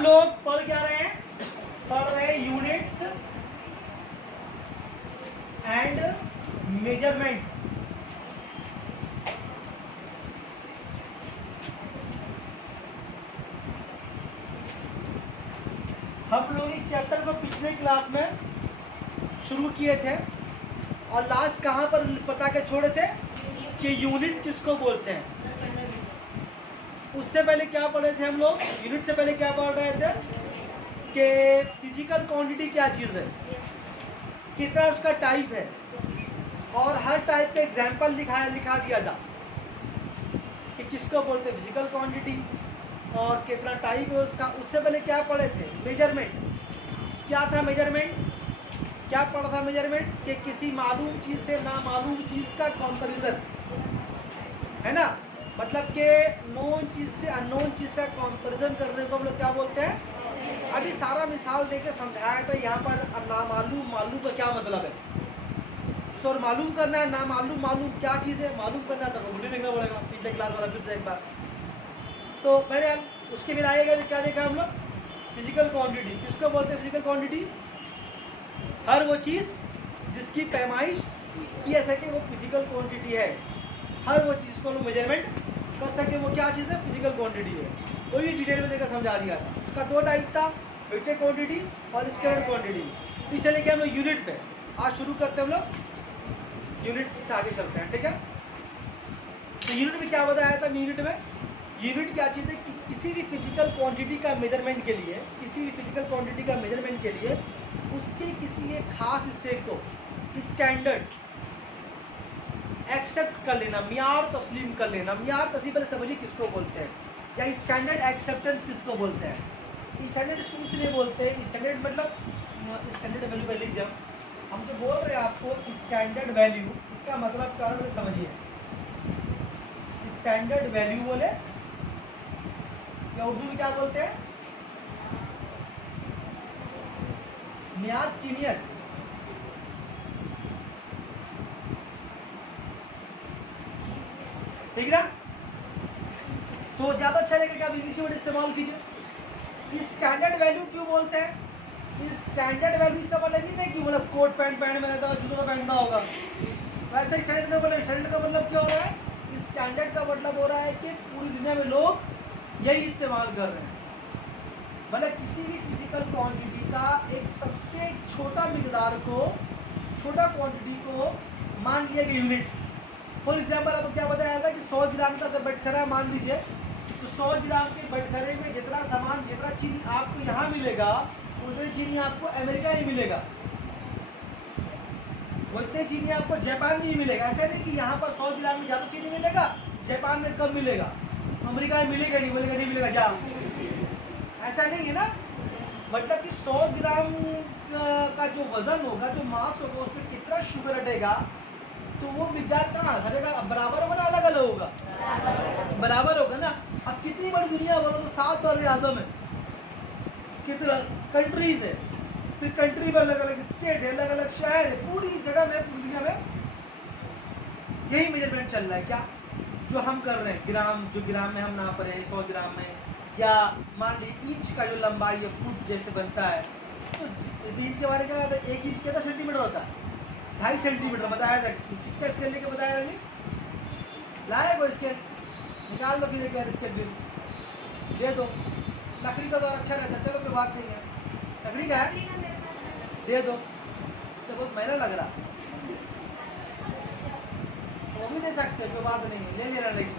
हम लोग पढ़ क्या रहे हैं? पढ़ रहे हैं यूनिट्स एंड मेजरमेंट। हम लोग इस चैप्टर को पिछले क्लास में शुरू किए थे और लास्ट कहाँ पर बता के छोड़े थे कि यूनिट किसको बोलते हैं। उससे पहले क्या पढ़े थे हम लोग? यूनिट से पहले क्या पढ़ रहे थे कि फिजिकल क्वांटिटी क्या चीज़ है, कितना उसका टाइप है और हर टाइप का एग्जाम्पल लिखा दिया था कि किसको बोलते हैं फिजिकल क्वांटिटी और कितना टाइप है उसका। उससे पहले क्या पढ़े थे? मेजरमेंट। क्या था मेजरमेंट? क्या पढ़ा था मेजरमेंट? कि किसी मालूम चीज़ से ना मालूम चीज़ का कंपैरिजन, है ना। मतलब कि नोन चीज़ से अननोन चीज़ का कंपैरिजन करने को हम लोग क्या बोलते हैं? अभी सारा मिसाल देके समझाया था यहाँ पर। ना मालूम मालूम का क्या मतलब है? तो मालूम करना है, ना मालूम मालूम क्या चीज़ है मालूम करना है तो वीडियो देखना पड़ेगा पिछले क्लास वाला फिर से एक बार। तो पहले हम उसके बिना आएगा तो क्या देखा हम लोग? Physical quantity. किसको बोलते हैं फिजिकल क्वांटिटी? हर वो चीज़ जिसकी पैमाइश की जा सके वो फिजिकल क्वांटिटी है। हर वो चीज़ को हम मेजरमेंट कर सके वो क्या चीज़ है? फिजिकल क्वांटिटी है। वो भी डिटेल में देखकर समझा दिया था। उसका दो टाइप था, वेटेड क्वांटिटी और स्केलर क्वांटिटी। फिर चले गए हम लोग यूनिट पे। आज शुरू करते हैं हम लोग यूनिट से आगे चलते हैं, ठीक है। तो यूनिट में क्या बताया था? यूनिट क्या चीज़ है कि किसी भी फिजिकल क्वांटिटी का मेजरमेंट के लिए, किसी भी फिजिकल क्वांटिटी का मेजरमेंट के लिए उसके किसी एक खास हिस्से को स्टैंडर्ड एक्सेप्ट कर लेना, मियार तस्लीम कर लेना। मियार तस्लीम पहले समझिए किसको बोलते हैं, या स्टैंडर्ड एक्सेप्टेंस किसको बोलते हैं। स्टैंडर्ड इसको इसलिए बोलते हैं, स्टैंडर्ड मतलब स्टैंडर्ड वैल्यू पहले जब हम तो बोल रहे हैं आपको स्टैंडर्ड वैल्यू, इसका मतलब क्या है समझिए। स्टैंडर्ड वैल्यू बोले या उर्दू में क्या बोलते हैं? मियाद कीमियत। ठीक है ना। तो ज्यादा अच्छा लगेगा कि आप इंग्लिश वर्ड इस्तेमाल कीजिए। स्टैंडर्ड वैल्यू क्यों बोलते हैं? स्टैंडर्ड वैल्यू इसका मतलब नहीं है कि मतलब कोट पैंट पहनने में रहता है, जूता पहनना होगा, वैसे स्टैंडर्ड का मतलब। स्टैंडर्ड का मतलब क्या हो रहा है? स्टैंडर्ड का मतलब हो रहा है कि पूरी दुनिया में लोग यही इस्तेमाल कर रहे हैं। मतलब किसी भी फिजिकल क्वांटिटी का एक सबसे छोटा मिकदार को, छोटा क्वांटिटी को मान लिया गया यूनिट। फॉर एग्जाम्पल आपको क्या बताया था कि 100 ग्राम का अगर बटखरा मान लीजिए, तो 100 ग्राम के बटखरे में जितना सामान, जितना चीनी आपको यहाँ मिलेगा उतनी चीनी आपको अमेरिका ही मिलेगा, उतनी चीनी आपको जापान में ही मिलेगा। ऐसा नहीं कि यहाँ पर 100 ग्राम में ज़्यादा चीनी मिलेगा, जापान में कम मिलेगा, अमेरिका में मिलेगा नहीं मिलेगा जा, ऐसा नहीं है ना। मतलब कि 100 ग्राम का जो वजन होगा, जो मास होगा, उसमें कितना शुगर हटेगा तो वो मिकदार कहाँ हटेगा? बराबर होगा ना अलग अलग होगा? बराबर होगा ना। अब कितनी बड़ी दुनिया बोलो तो 7 बड़े आजम है, कितना कंट्रीज है, फिर कंट्री में अलग अलग स्टेट है, अलग अलग शहर है, पूरी जगह में, पूरी दुनिया में यही मेजरमेंट चल रहा है। क्या जो हम कर रहे हैं ग्राम, जो ग्राम में हम नाप रहे हैं 100 ग्राम में, या मान लीजिए इंच का जो लंबाई है फुट जैसे बनता है, तो इस इंच के बारे में क्या होता है? 1 इंच कितना सेंटीमीटर होता है? 2.5 सेंटीमीटर बताया था। किसका स्केल लेके बताया था जी? लाए को स्केल निकाल दो, फिर एक बार स्केल दे दो। लकड़ी का द्वारा अच्छा रहता है, चलो कोई बात नहीं है, लकड़ी का है दे दो। तो बहुत महंगा लग रहा, वो भी दे सकते हैं, कोई बात नहीं है, ले लेना। लेकिन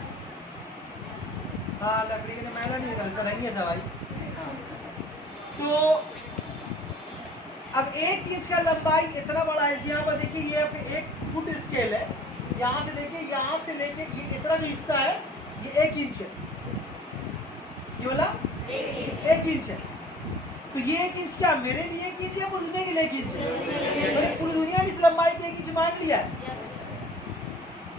हाँ लकड़ी के लिए महंगा नहीं है, इसका नहीं है सवाई। हाँ तो अब 1 इंच का लंबाई इतना बड़ा है। यहाँ पर देखिए ये आपके 1 फुट स्केल है, यहाँ से देखिए, यहाँ से लेके ये इतना जो हिस्सा है ये 1 इंच है, ये वाला 1 इंच है। तो ये 1 इंच क्या मेरे लिए 1 इंच है, पूरी दुनिया के लिए 1 इंच है? मैंने पूरी दुनिया ने इस लंबाई को 1 इंच मान लिया है।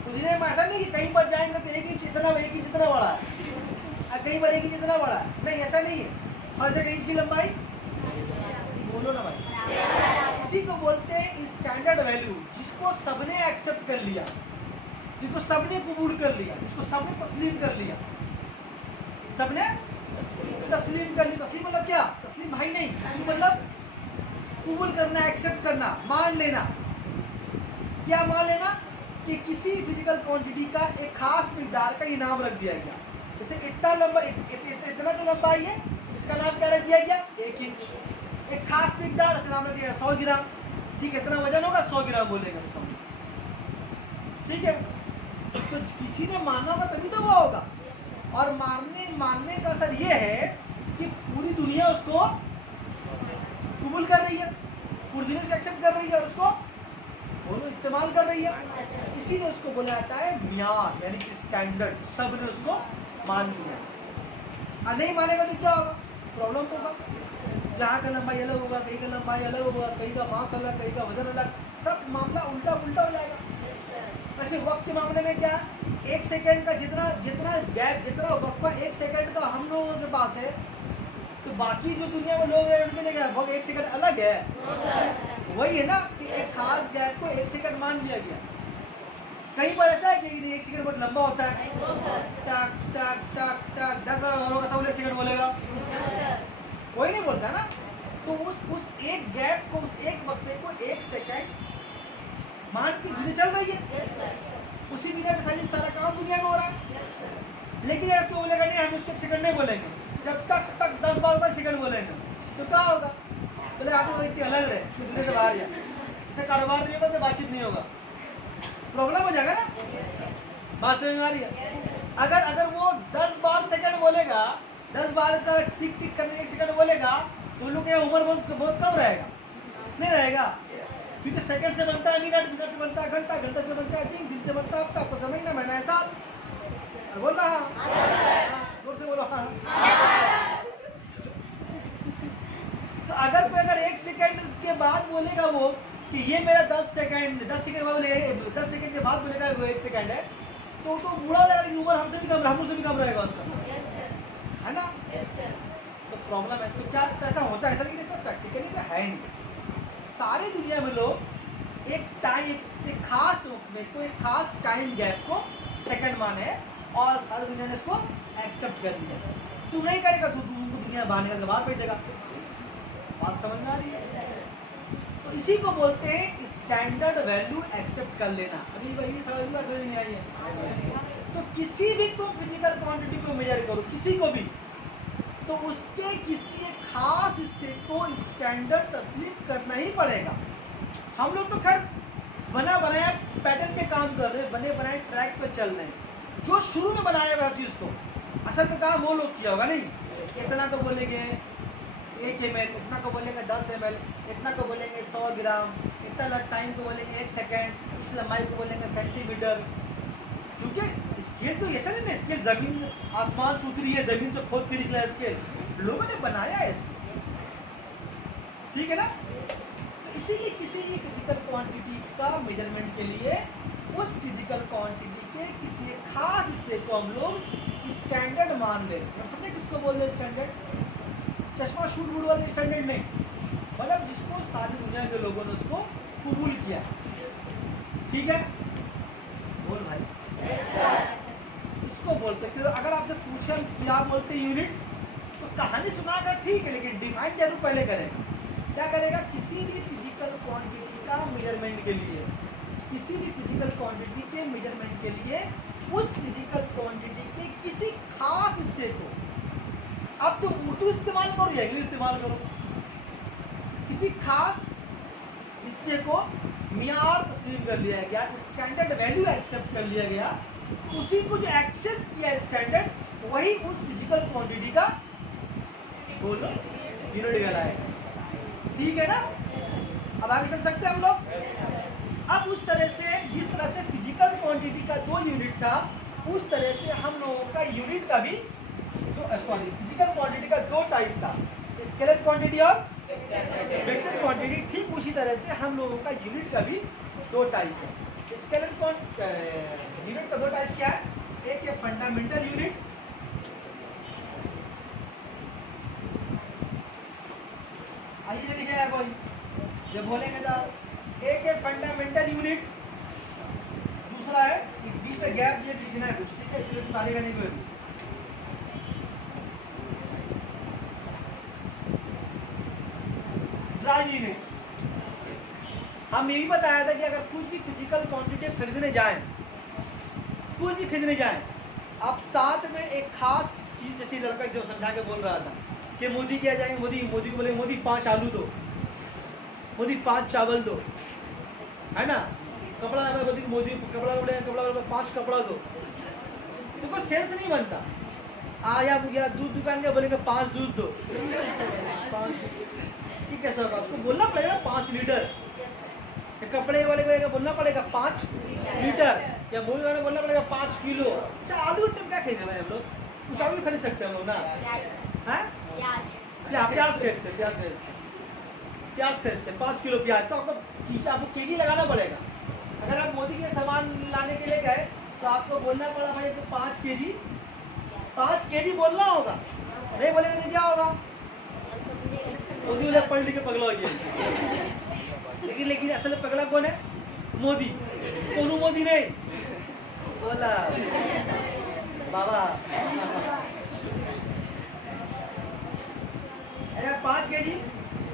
तो दुनिया में ऐसा नहीं कि कहीं पर जाएंगे तो 1 इंच इतना बड़ा है, कहीं पर 1 इंच इतना बड़ा है, नहीं ऐसा नहीं है। हर जगह इंच की लंबाई, बोलो ना भाई। इसी को बोलते हैं स्टैंडर्ड वैल्यू, जिसको सबने एक्सेप्ट कर लिया, जिसको सबने कबूल कर लिया, जिसको सबने तस्लीम कर लिया। सबने तस्लीम कर ली। तस्लीम मतलब क्या? तस्लीम भाई नहीं, तस्लीम मतलब कबूल करना, एक्सेप्ट करना, मान लेना। क्या मान लेना? कि किसी फिजिकल क्वांटिटी का एक खास मिकदार का इनाम रख दिया गया। जैसे इतना लंबा, इतना जो लंबाई है इसका नाम क्या रख दिया गया? 1 इंच। एक खास मिकदार का नाम रख दिया 100 ग्राम। ठीक है, इतना वजन होगा 100 ग्राम बोलेंगे उसको। ठीक है, तो किसी ने माना होगा तभी तो वो होगा। और मानने का असर ये है कि पूरी दुनिया उसको कबूल कर रही है, पूरी दुनिया उसको एक्सेप्ट कर रही है और उसको वो इस्तेमाल कर रही है। इसीलिए उसको बोला जाता है मियार, यानी कि स्टैंडर्ड। सब ने उसको मान लिया। और नहीं मानेगा तो क्या होगा? प्रॉब्लम होगा। यहाँ का लंबाई अलग होगा, कहीं का लंबाई अलग होगा, कहीं का मास अलग, कहीं का वजन अलग, सब मामला उल्टा उल्टा हो जाएगा। वैसे वक्त के मामले में क्या? 1 सेकेंड का जितना गैप, जितना वक्फा 1 सेकेंड का हम लोगों के पास है, तो बाकी जो दुनिया में लोग रहे उनके लिए वक्त 1 सेकेंड अलग है। वही है ना कि एक खास गैप को 1 सेकेंड मान लिया गया। कहीं पर ऐसा है कि 1 सेकेंड बहुत लंबा होता है, टक टक टक टक 10 बार और होगा तब 1 सेकेंड बोलेगा, कोई नहीं बोलता ना। तो उस एक गैप को, उस एक वक्फे को 1 सेकेंड मान के दुनिया चल रही है। उसी दुनिया में सारा काम दुनिया में हो रहा है। लेकिन अब तो बोलेगा नहीं, हम उसको 1 सेकेंड नहीं बोलेंगे, जब तक 10 बार तक सेकेंड बोलेंगे तो क्या होगा? बोले आप व्यक्ति अलग रहे, दुनिया से बाहर जाए, इससे कारोबार नहीं होगा, बातचीत नहीं होगा, प्रॉब्लम हो जाएगा ना। बात समझ में आ रही है? अगर वो 10 बार सेकंड बोलेगा, 10 बार का टिक टिक करने 1 सेकंड बोलेगा, तो लोग की उम्र बहुत कम रहेगा, नहीं रहेगा। क्योंकि सेकंड से बनता है मिनट, मिनट से बनता है घंटा, घंटा से बनता है दिन, दिन से बनता है हफ्ता, तो महीना, महीना है साल। बोल रहा जोर से बोलो हाँ। तो अगर 1 सेकंड के बाद बोलेगा वो कि ये मेरा 10 सेकंड के बाद बोलेगा वो 1 सेकंड है, तो बुरा हो जाएगा। उम्र हमसे भी कम, हम से भी कम रहेगा उसका, है ना। तो प्रॉब्लम है। तो क्या ऐसा होता है? ऐसा लेकिन इसका प्रैक्टिकली तो है नहीं। सारी दुनिया में लोग एक खास वक्त को, एक खास टाइम गैप को सेकंड माने और सारी दुनिया ने इसको एक्सेप्ट कर लिया। तू नहीं करेगा, तू दुनिया बाहर निकल के बाहर भेज देगा। बात समझ में आ रही है? तो इसी को बोलते हैं स्टैंडर्ड वैल्यू एक्सेप्ट कर लेना। अभी वही समझ में नहीं आई है। तो किसी भी को फिजिकल क्वांटिटी को मेजर करो, किसी को भी, तो उसके किसी एक खास हिस्से को स्टैंडर्ड तस्लीम करना ही पड़ेगा। हम लोग तो खैर बना बनाया पैटर्न पे काम कर रहे हैं, बने बनाए ट्रैक पे चल रहे हैं। जो शुरू में बनाया गया चीज को असल में काम वो लोग किया होगा। नहीं, इतना तो बोलेंगे 1 ml, इतना को बोलेंगे 10 ml, इतना को बोलेंगे 100 ग्राम, इतना टाइम को बोलेंगे 1 सेकेंड, इस लंबाई को बोलेंगे सेंटीमीटर। क्योंकि स्केल तो ऐसा नहीं ना, स्केल जमीन से आसमान से उतरी है, जमीन से खोद के निकला है स्केल, लोगों ने बनाया है इसको, ठीक है ना। तो इसीलिए किसी फिजिकल क्वांटिटी का मेजरमेंट के लिए उस फिजिकल क्वांटिटी के किसी एक खास हिस्से को हम लोग स्टैंडर्ड मान ले। समझे किसको बोल रहे स्टैंडर्ड? चश्मा शूट बूट वाले स्टैंडर्ड नहीं, मतलब जिसको सारी दुनिया के लोगों ने उसको कबूल किया, ठीक है। बोल भाई, इसको बोलते हैं। अगर आपसे पूछे क्या बोलते हैं यूनिट, तो कहानी सुनाकर ठीक है, लेकिन डिफाइन जरूर पहले करेगा। क्या करेगा? किसी भी फिजिकल क्वांटिटी का मेजरमेंट के लिए, किसी भी फिजिकल क्वांटिटी के मेजरमेंट के लिए उस फिजिकल क्वांटिटी के किसी खास हिस्से को, अब तो उर्दू इस्तेमाल करो या इंग्लिश इस्तेमाल करो, किसी खास हिस्से को मियार तस्लीम कर लिया गया, स्टैंडर्ड वैल्यू एक्सेप्ट कर लिया गया। उसी को जो एक्सेप्ट किया स्टैंडर्ड, वही उस फिजिकल क्वांटिटी का बोलो यूनिट कहलाएगा, ठीक है ना। अब आगे चल सकते हैं हम लोग। अब उस तरह से, जिस तरह से फिजिकल क्वांटिटी का 2 यूनिट था, उस तरह से हम लोगों का यूनिट का भी फिजिकल क्वांटिटी का 2 टाइप था, स्केलर क्वांटिटी और वेक्टर क्वांटिटी। ठीक उसी तरह से हम लोगों का यूनिट का भी 2 टाइप है। स्केलर यूनिट का 2 टाइप क्या है? एक है फंडामेंटल यूनिट, आइए लिखेगा कोई जब बोलेंगे तो, एक है फंडामेंटल यूनिट, दूसरा है बीच में गैप ये लिखना है कुछ, ठीक है, इसलिए डालेगा नहीं कोई। 5 यूनिट। हम ये भी बताया था कि अगर कुछ भी फिजिकल क्वांटिटी खरीदने जाएं, कुछ भी खरीदने जाएं, आप साथ में एक खास चीज, जैसे लड़का जो समझा के बोल रहा था कि मोदी क्या जाएंगे, मोदी को बोले मोदी 5 आलू दो, मोदी 5 चावल दो, है ना। कपड़ा मोदी कपड़ा बोले कपड़ा 5 कपड़ा दो, तो कोई सेंस नहीं बनता। या दूध दुकान के बोलेंगे 5 दूध दो, ये कैसा होगा? उसको बोलना पड़ेगा 5 लीटर। कपड़े वाले को बोलना पड़ेगा 5 लीटर, या मोदी वाले बोलना पड़ेगा 5 किलो। अच्छा, आलू क्या खरीदे भाई हम लोग? कुछ आलू खरीद सकते हैं हम लोग ना, है प्याज खरीदते, प्याज खरीदते 5 किलो प्याज, तो आपको केजी लगाना पड़ेगा। अगर आप मोदी के सामान लाने के लिए गए तो आपको बोलना पड़ा भाई तो 5 केजी बोलना होगा, नहीं बोलेंगे तो क्या होगा? मोदी पढ़ लिख के पगला हो गया। लेकिन असल में पगला कौन है? मोदी। कोनो मोदी नहीं बोला बाबा। 5 केजी,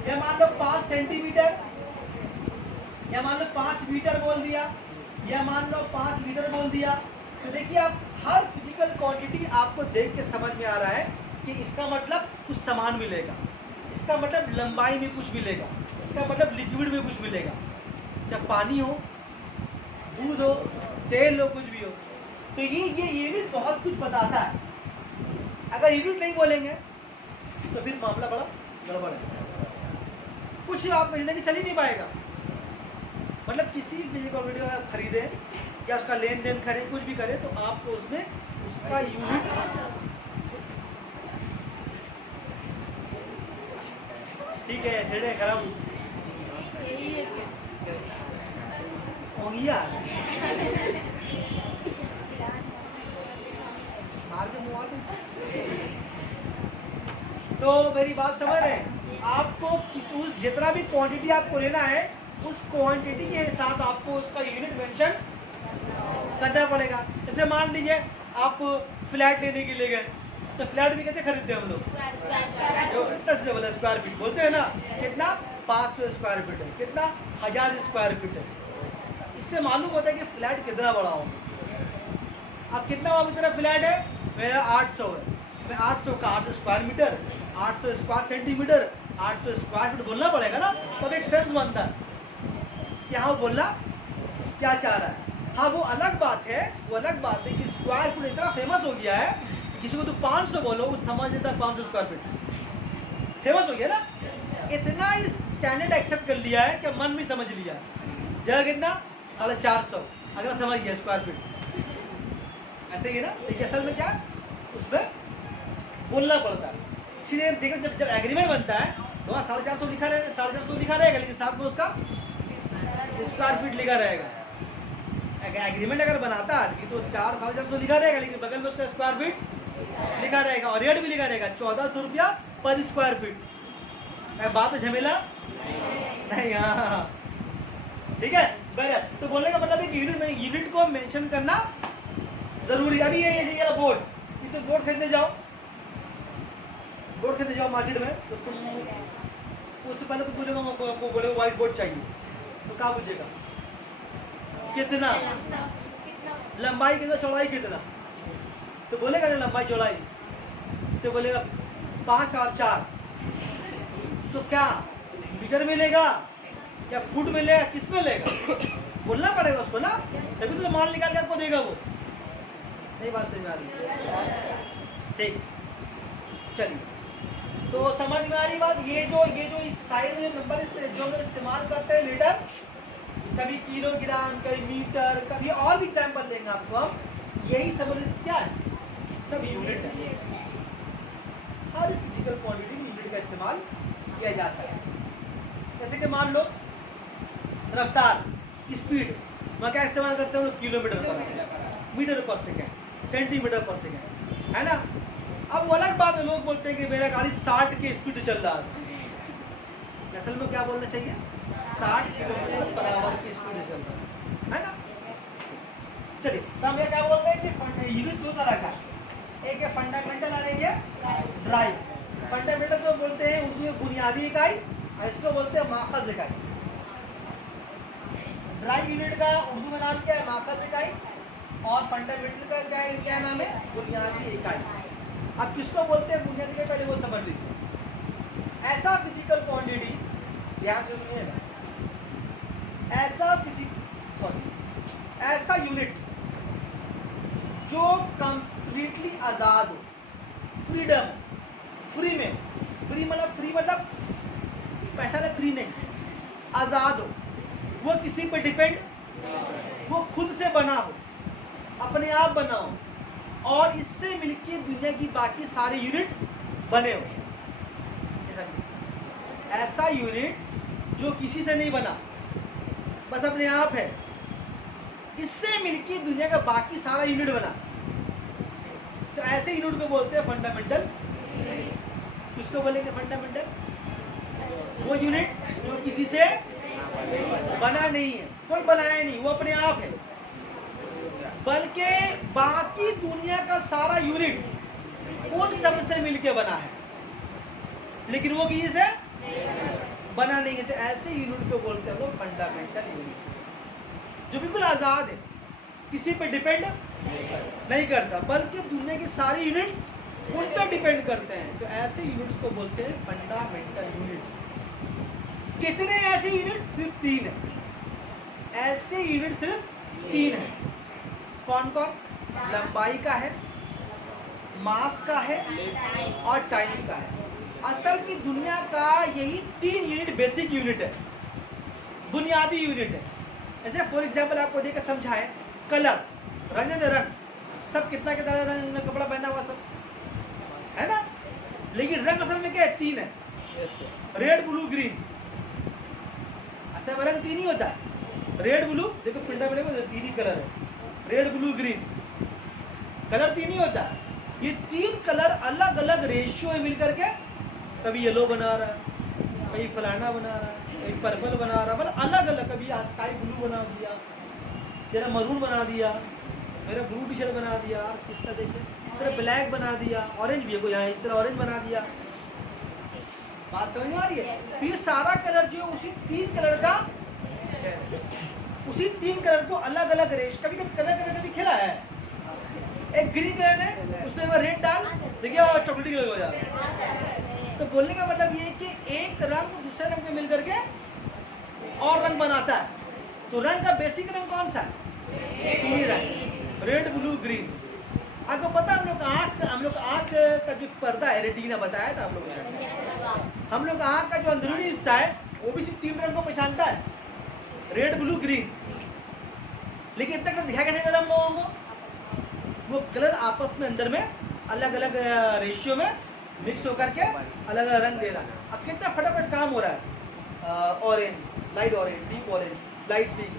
या मान लो 5 सेंटीमीटर, या मान लो 5 मीटर बोल दिया, या मान लो 5 लीटर बोल दिया। तो देखिए आप हर फिजिकल क्वांटिटी आपको देख के समझ में आ रहा है कि इसका मतलब कुछ सामान मिलेगा, इसका मतलब लंबाई में कुछ मिलेगा, इसका मतलब लिक्विड में कुछ मिलेगा, चाहे पानी हो, दूध हो, तेल हो, कुछ भी हो। तो ये यूनिट बहुत कुछ बताता है। अगर यूनिट नहीं बोलेंगे तो फिर मामला बड़ा गड़बड़ है, कुछ आपको जिंदगी चल ही नहीं पाएगा। मतलब किसी फिजिकल वीडियो आप खरीदे या उसका लेन देन करें, कुछ भी करें, तो आपको उसमें उसका यूनिट ठीक है छेड़े खराब हो गया। तो मेरी बात समझ रहे हैं? आपको उस जितना भी क्वांटिटी आपको लेना है, उस क्वांटिटी के साथ आपको उसका यूनिट मेंशन करना पड़ेगा। जैसे मान लीजिए आप फ्लैट लेने के लिए गए, तो फ्लैट भी कैसे खरीदते हैं हम लोग? जो बोला स्क्वायर फीट बोलते हैं ना, कितना 500 स्क्वायर फीट है, कितना 1000 स्क्वायर फीट है। इससे मालूम होता है कि फ्लैट कितना बड़ा होगा। अब कितना मेरा फ्लैट है? मेरा 800 है, मैं 800 का 800 square metre, 800 square centimetre, 800 square feet बोलना पड़ेगा ना, तब एक सेंस बनता है कि हाँ बोलना क्या चाह रहा है। हाँ वो अलग बात है, वो अलग बात है कि स्क्वायर फीट इतना फेमस हो गया है, किसी को तो 500 बोलो वो समझ लेता है 500 स्क्वायर फीट फेमस हो गया ना। इतना इस स्टैंडर्ड एक्सेप्ट कर लिया है कि मन भी समझ लिया है। जगह कितना 450 अगर समझ गया स्क्वायर फीट, ऐसे ही ना। देखिए असल में क्या उसमें बोलना पड़ता है। इसलिए देखो जब एग्रीमेंट बनता है तो वहाँ 450 लिखा रहेगा, 450 लिखा रहेगा, लेकिन साथ में उसका स्क्वायर फीट लिखा रहेगा। एग्रीमेंट अगर बनाता आदमी तो 400-450 लिखा रहेगा, लेकिन बगल में उसका स्क्वायर फीट लिखा रहेगा और रेट भी लिखा रहेगा 1400 रुपया पर स्क्वायर फीट। बात में झमेला नहीं। हाँ ठीक है बराबर। तो बोलने का मतलब है यूनिट को मेंशन करना जरूरी। अभी ये बोर्ड, इसे बोर्ड खरीदने जाओ, बोर्ड खरीदने जाओ मार्केट में, तो तुम उससे पहले तो बोलेगा व्हाइट बोर्ड चाहिए, तो क्या पूछेगा? कितना लंबाई, कितना चौड़ाई, कितना? तो बोलेगा ना लंबाई चौड़ाई, तो बोलेगा 5 और 4। तो क्या मीटर में लेगा या फुट में लेगा, किस में लेगा? बोलना पड़ेगा उसको ना, तभी तो मान निकाल के आपको देगा वो। सही बात सही बात। ठीक चलिए, तो समझ में आ रही बात। ये जो इस साइड में नंबर जो हम इस्तेमाल करते हैं, लीटर, कभी किलोग्राम, कभी मीटर, कभी और भी एग्जाम्पल देंगे आपको हम। यही समझ क्या है, सब यूनिट है। हर फिजिकल क्वांटिटी में यूनिट का इस्तेमाल किया जाता है। जैसे कि मान लो रफ्तार, स्पीड, मैं क्या इस्तेमाल करते हैं? किलोमीटर पर, मीटर पर सेकेंड, सेंटीमीटर पर सेकेंड, है ना। अब वो अलग बात है, लोग बोलते हैं कि मेरा गाड़ी 60 के स्पीड चल रहा है। असल में क्या बोलना चाहिए? 60 किलोमीटर पर आवर की स्पीड चल रहा है ना। चलिए, तो हम क्या बोलते हैं कि यूनिट 2 तरह का, एक है फंडामेंटल और एक है ड्राइव। फंडामेंटल तो बोलते हैं उर्दू में बुनियादी इकाई, इसको बोलते हैं माखज इकाई। ड्राइव यूनिट का उर्दू में नाम क्या है? माखज इकाई। और फंडामेंटल का क्या नाम है? बुनियादी इकाई। अब किसको बोलते हैं बुनियादी इकाई, पहले वो समझ लीजिए। ऐसा फिजिकल क्वांटिटी, ध्यान से सुनिएगा, ऐसा यूनिट जो कंप्लीटली आजाद हो, फ्रीडम, फ्री मतलब पैसा ले, फ्री नहीं, आजाद हो, वो किसी पे डिपेंड, वो खुद से बना हो, अपने आप बना हो और इससे मिलके दुनिया की बाकी सारे यूनिट्स बने हो। ऐसा यूनिट जो किसी से नहीं बना, बस अपने आप है, इससे मिलके दुनिया का बाकी सारा यूनिट बना, तो ऐसे यूनिट को बोलते हैं फंडामेंटल। किसको बोलेंगे फंडामेंटल? वो यूनिट जो किसी से बना नहीं है, कोई बनाया नहीं, वो अपने आप है, बल्कि बाकी दुनिया का सारा यूनिट उन सब से मिलके बना है, लेकिन वो किसी से बना नहीं है। तो ऐसे यूनिट को बोलते हैं वो फंडामेंटल यूनिट, जो बिल्कुल आजाद है, किसी पे डिपेंड नहीं करता, बल्कि दुनिया के सारे यूनिट्स उन पर डिपेंड करते हैं। तो ऐसे यूनिट्स को बोलते हैं फंडामेंटल यूनिट्स। कितने ऐसे यूनिट्स? सिर्फ 3 है। ऐसे यूनिट सिर्फ 3 है। कौन कौन? लंबाई का है, मास का है और टाइम का है। असल की दुनिया का यही 3 यूनिट बेसिक यूनिट है, बुनियादी यूनिट है। ऐसे फॉर एग्जाम्पल आपको देकर समझाएं, कलर, रंग, सब कितना कितना रंग में कपड़ा पहना हुआ सब है ना, लेकिन रंग असल में क्या है? 3 है, रेड ब्लू ग्रीन। असल में रंग 3 ही होता है, रेड ब्लू, देखो पिंडा मिलेगा 3 ही कलर है, रेड ब्लू ग्रीन, कलर 3 ही होता है। ये 3 कलर अलग अलग रेशियो में मिलकर के कभी येलो बना रहा है, कभी फलाना बना रहा है, कभी पर्पल बना रहा है, मतलब अलग अलग, कभी स्काई ब्लू बना दिया, तेरा मरून बना दिया, मेरा ब्लू टी शर्ट बना दिया, और किसका देखे तेरा ब्लैक बना दिया, ऑरेंज भी है यहाँ, तेरा ऑरेंज बना दिया। बात समझ में आ रही है? तो ये सारा कलर जो है उसी 3 कलर का, उसी 3 कलर को अलग अलग रेश, कभी कभी कलर कभी खेला है। एक ग्रीन कलर है, उसमें रेड डाल, देखिए और चॉकलेटी कलर हो जाता है। तो बोलने का मतलब ये है कि एक रंग दूसरे रंग में मिलकर के और रंग बनाता है। तो रंग का बेसिक रंग कौन सा है? 3 रंग, रेड ब्लू ग्रीन। आपको पता है हम लोग आँख का जो पर्दा है, रेटिना, बताया था आप लोगों ने, हम लोग आँख का जो अंदरूनी हिस्सा है वो भी सिर्फ 3 रंग को पहचानता है, रेड ब्लू ग्रीन। लेकिन इतना दिखा कैसे दे रहा हम लोगों को? वो कलर आपस में अंदर में अलग अलग रेशियो में मिक्स होकर के अलग अलग रंग दे रहा है। अब कितना फटाफट काम हो रहा है, orange, light orange, deep orange, light pink,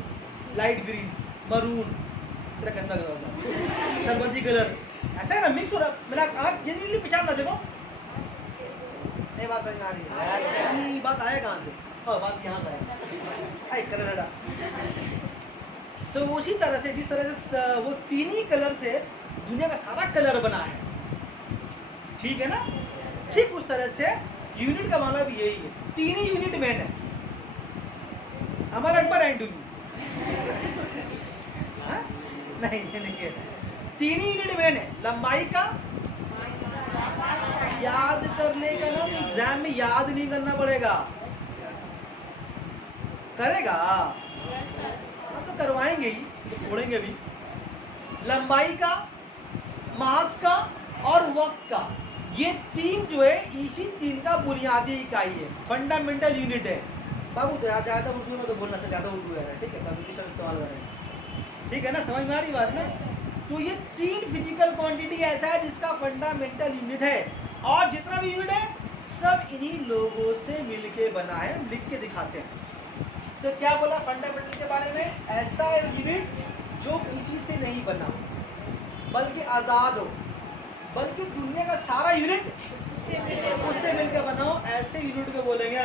light green, maroon, तेरा गंदा कलर, शरबती कलर, ऐसा है ना, मिक्स हो रहा है। मेरा आँख ये नहीं पहचानना, देखो नहीं, बात समझ में आ रही है? बात आया कहाँ से? बात यहाँ से आए, कलर। तो उसी तरह से, जिस तरह से वो 3 ही कलर से दुनिया का सारा कलर बना है, ठीक है ना, ठीक उस तरह से यूनिट का माना भी यही है। 3 ही यूनिट मेन है, हमारा अकबर एंड नहीं, 3 ही यूनिट मेन है। लंबाई का याद करने का ना, एग्जाम में याद नहीं करना पड़ेगा, करेगा हम तो करवाएंगे ही, तो छोड़ेंगे भी। लंबाई का, मास का और वक्त का, ये 3 जो है इसी 3 का बुनियादी इकाई है, फंडामेंटल यूनिट है। बाबू ज़्यादा उर्दू में तो बोलना से ज़्यादा उर्दू है, ठीक है, कम्युनिकेशन इस्तेमाल करें, ठीक है ना, समझ में आ रही बात ना? तो ये 3 फिजिकल क्वांटिटी ऐसा है जिसका फंडामेंटल यूनिट है, और जितना भी यूनिट है सब इन्हीं लोगों से मिलके बना है। हम लिख के दिखाते हैं। तो क्या बोला फंडामेंटल के बारे में? ऐसा यूनिट जो किसी से नहीं बना, बल्कि आज़ाद हो, बल्कि दुनिया का सारा यूनिट उससे मिलकर बनाओ, ऐसे यूनिट को बोलेंगे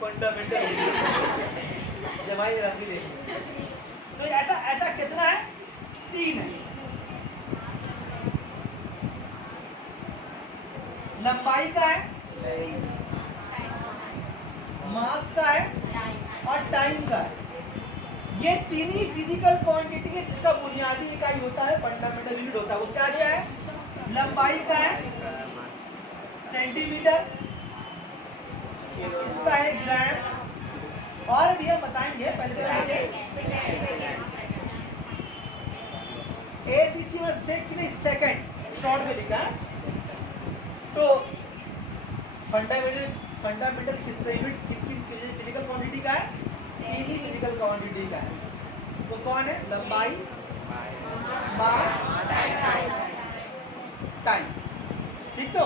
फंडामेंटल यूनिट। जमाई रंगी देखिए, तो ऐसा कितना है? 3 है। लंबाई का है, मास का है और टाइम का है। ये तीन ही फिजिकल क्वांटिटी है जिसका बुनियादी इकाई होता है, फंडामेंटल यूनिट होता है। वो क्या क्या है? लंबाई का है सेंटीमीटर, इसका है ग्राम, और भी हम बताएंगे। पहले ACC में सेकंड शॉर्ट में लिखा है। तो फंडामेंटल किससे यूनिट कितनी फिजिकल क्वांटिटी का है? तीन ही फिजिकल क्वांटिटी का है। वो कौन है? लंबाई, मास, टाइम। ठीक। तो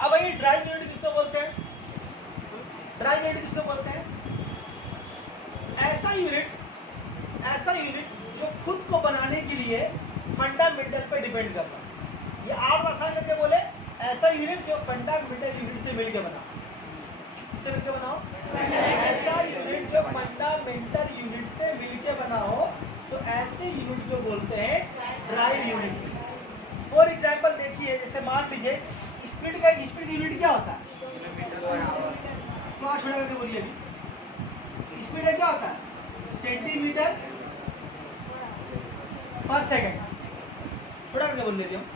अब ये ड्राइव यूनिट किसको बोलते हैं? ड्राइव यूनिट किसको बोलते हैं? ऐसा यूनिट जो खुद को बनाने के लिए फंडामेंटल पे डिपेंड करता है। ये आप आसान करके बोले, ऐसा यूनिट जो फंडामेंटल यूनिट से मिलकर बना। किससे मिलकर बनाओ? ऐसा यूनिट जो फंडामेंटल यूनिट से मिलकर बना हो, तो ऐसे यूनिट को बोलते हैं ड्राइव यूनिट। फॉर एग्जांपल देखिए, जैसे मान लीजिए स्पीड यूनिट क्या होता है? थोड़ा छोटा करके बोलिए। अभी स्पीड क्या होता है? सेंटीमीटर पर सेकंड। थोड़ा करके बोल लेते हम,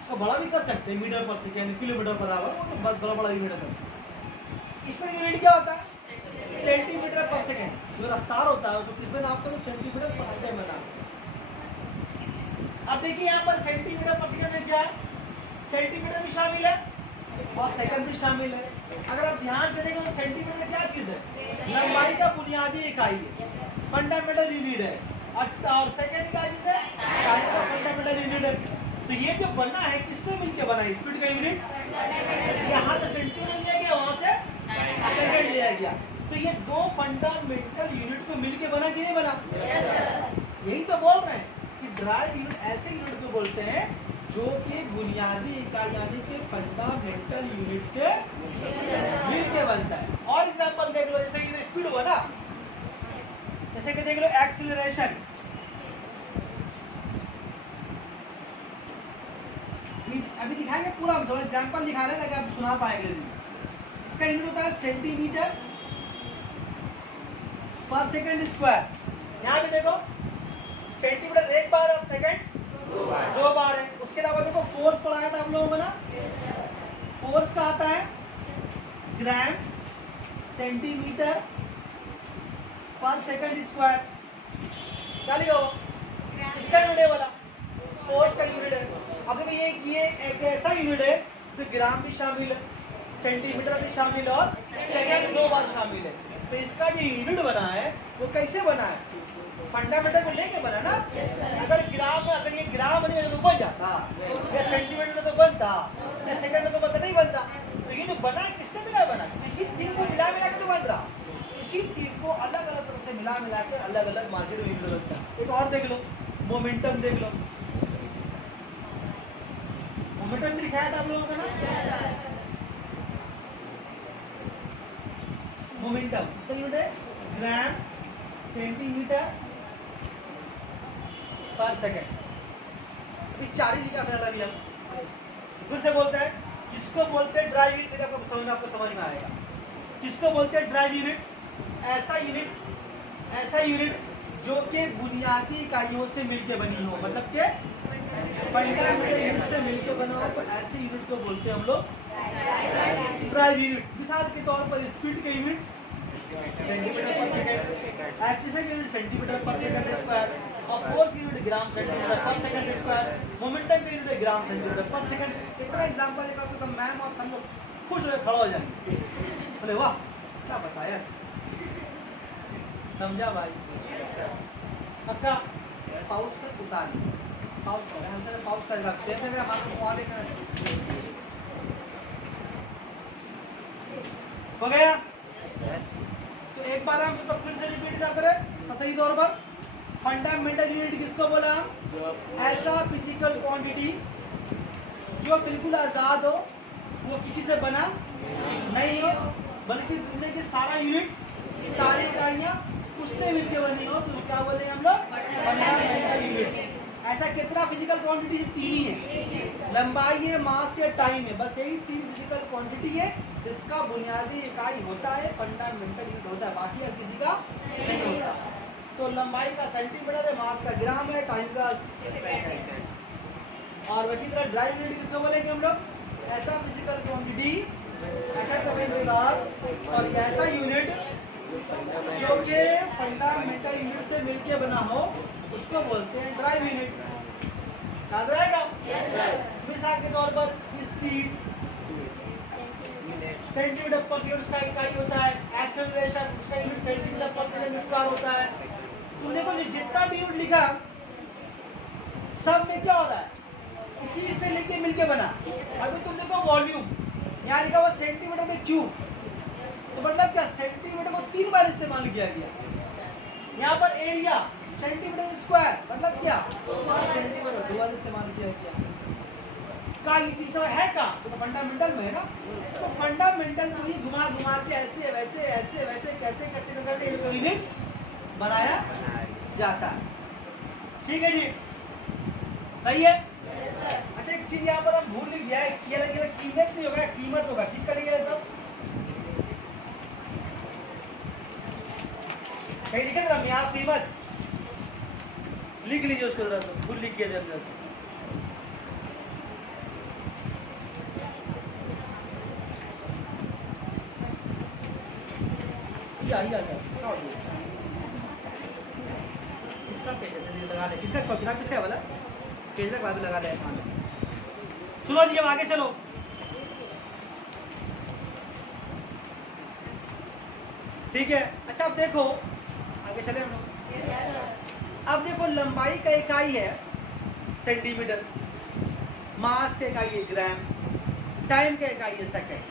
इसको बड़ा भी कर सकते हैं, मीटर पर सेकंड, किलोमीटर पर आवर, वो तो बस बड़ा यूनिट है। स्पीड यूनिट क्या होता है? सेंटीमीटर पर सेकंड। जो रफ्तार होता है उसको किसमें नापते हैं? सेंटीमीटर पर सेकंड में नापते हैं। अब देखिए यहाँ पर सेंटीमीटर पर सेकंड में क्या है? सेंटीमीटर भी शामिल है और सेकंड भी शामिल है। अगर आप ध्यान से देखें तो सेंटीमीटर क्या चीज है? लंबाई का बुनियादी इकाई है, फंडामेंटल यूनिट है। और सेकंड क्या चीज है? टाइम का फंडामेंटल यूनिट है। तो ये जो बना है किससे मिलकर बना है? स्पीड का यूनिट यहाँ से सेंटीमीटर लिया गया, वहां से सेकंड लिया गया। तो ये दो फंडामेंटल यूनिट को मिलकर बना कि नहीं बना? यही तो बोल रहे हैं कि ड्राइव यूनिट ऐसे यूनिट को बोलते हैं जो कि बुनियादी इकाई यानी कि फंडामेंटल यूनिट से मिलके बनता है। और एग्जांपल देख लो, जैसे कि स्पीड हुआ ना, जैसे कि देख लो एक्सीलरेशन। अभी दिखाएंगे पूरा, हम थोड़ा एग्जांपल दिखा रहे हैं ताकि आप सुना पाएंगे। इसका यूनिट होता है सेंटीमीटर पर सेकंड स्क्वायर। यहाँ पे देखो सेंटीमीटर एक बार और सेकंड दो बार है। उसके अलावा देखो फोर्स पढ़ाया था हम लोगों को ना, फोर्स का आता है ग्राम सेंटीमीटर पर सेकंड स्क्वायर। क्या लिखा हो? इसका यूनिट है वाला, फोर्स का यूनिट है। अब देखो ये एक ऐसा यूनिट है तो ग्राम भी शामिल है, सेंटीमीटर भी शामिल है और सेकंड दो बार शामिल है। तो इसका जो यूनिट बना है वो कैसे बना है? फंडामेंटल को लेके बना ना। अगर ये ग्राम नहीं तो बन जाता, या सेंटीमीटर में तो बनता, या सेकंड में तो बनता नहीं बनता। तो ये जो बना है किसने मिला बना? इसी तीन को मिला के तो बन रहा। इसी तीन को अलग अलग तरह से मिला के अलग अलग मार्केट में यूनिट बनता है। एक और देख लो, मोमेंटम देख लो। मोमेंटम भी दिखाया था आप लोगों का ना। मोमेंटम इसका यूनिट है ग्राम सेंटीमीटर पर सेकंड। अभी चार ही लिखा मैंने अभी। हम फिर से बोलते हैं, किसको बोलते हैं ड्राइव यूनिट? आपको समझ में आएगा किसको बोलते हैं ड्राइव यूनिट। ऐसा यूनिट जो कि बुनियादी इकाइयों से मिलकर बनी हो, मतलब के फंडामेंटल यूनिट से मिलकर बना हो, तो ऐसे यूनिट को बोलते हैं हम लोग ड्राइव यूनिट। मिसाल के तौर पर स्पीड का यूनिट सेंटीमीटर पर सेकंड, एक्सीलरेशन का यूनिट सेंटीमीटर पर सेकंड स्क्वायर, और फोर्स की यूनिट ग्राम सेंटीमीटर पर सेकंड स्क्वायर, मोमेंटम की यूनिट ग्राम सेंटीमीटर पर सेकंड। इतना एग्जांपल देखा तो मैम और सब लोग खुश होकर खड़ा हो जाएंगे, बोले वाह क्या बताया, समझा भाई? पक्का पाउस तक उतार ली, पाउस करें, हम तो पाउस करेगा, सेव करेगा, हाथ को आगे करें, हो गया? तो एक बार हम तो फिर से रिपीट करते रहे सही तौर पर। फंडामेंटल यूनिट किसको बोला? ऐसा फिजिकल क्वांटिटी जो बिल्कुल आजाद हो, वो किसी से बना नहीं हो, बल्कि दुनिया के सारा यूनिट, सारी इकाइयां उससे मिलकर बनी हो, तो क्या बोलेंगे हम लोग? Fundamental unit. ऐसा कितना फिजिकल क्वांटिटी? 3 ही है, लंबाई है, मास है, टाइम है, बस यही 3 फिजिकल क्वांटिटी है। इसका बुनियादी इकाई होता है, फंडामेंटल यूनिट होता है, बाकी हर किसी का नहीं होता। तो लंबाई का सेंटीमीटर है, मास का ग्राम है, टाइम का सेकंड है। और वैसी तरह ड्राइव यूनिट किसको बोलेंगे हम लोग? ऐसा फिजिकल क्वांटिटी और ऐसा यूनिट जो कि फंडामेंटल यूनिट से मिलके बना हो, उसको बोलते हैं ड्राइव यूनिट। याद रहेगा? मिसाल के तौर पर स्पीड सेंटीमीटर पर सेकंड उसका इकाई होता है, एक्सेलरेशन उसका यूनिट सेंटीमीटर पर सेकंड स्क्वायर होता है। तुम देखो जितना भी यूनिट लिखा सब में क्या हो रहा है? इसी से लेके मिलके बना। अभी तुम देखो वॉल्यूम यहाँ लिखा हुआ सेंटीमीटर में क्यूब, तो मतलब क्या? सेंटीमीटर को 3 बार इस्तेमाल किया गया। यहाँ पर एरिया सेंटीमीटर स्क्वायर, मतलब क्या? सेंटीमीटर 2 बार इस्तेमाल किया गया। का इसी समय है का? तो फंडामेंटल में है ना। तो फंडामेंटल को ही घुमा घुमा के ऐसे वैसे ऐसे वैसे कैसे कैसे करके इसको यूनिट बनाया जाता है। ठीक है जी, सही है। अच्छा एक चीज यहाँ पर हम भूल नहीं गया है, कीमत नहीं होगा, कीमत होगा। ठीक करिए सब कहीं लिखे ना यहाँ कीमत लिख लीजिए उसको जरा, तो भूल लिख गया जरा। इसका पेज लगा ले, किसका क्वेश्चन किसका वाला पेज तक बाद लगा ले। सुनो जी अब आगे चलो। ठीक है, अच्छा अब देखो आगे चले हम लोग। अब देखो लंबाई का इकाई है सेंटीमीटर, मास का इकाई है ग्राम, टाइम का इकाई है सेकंड।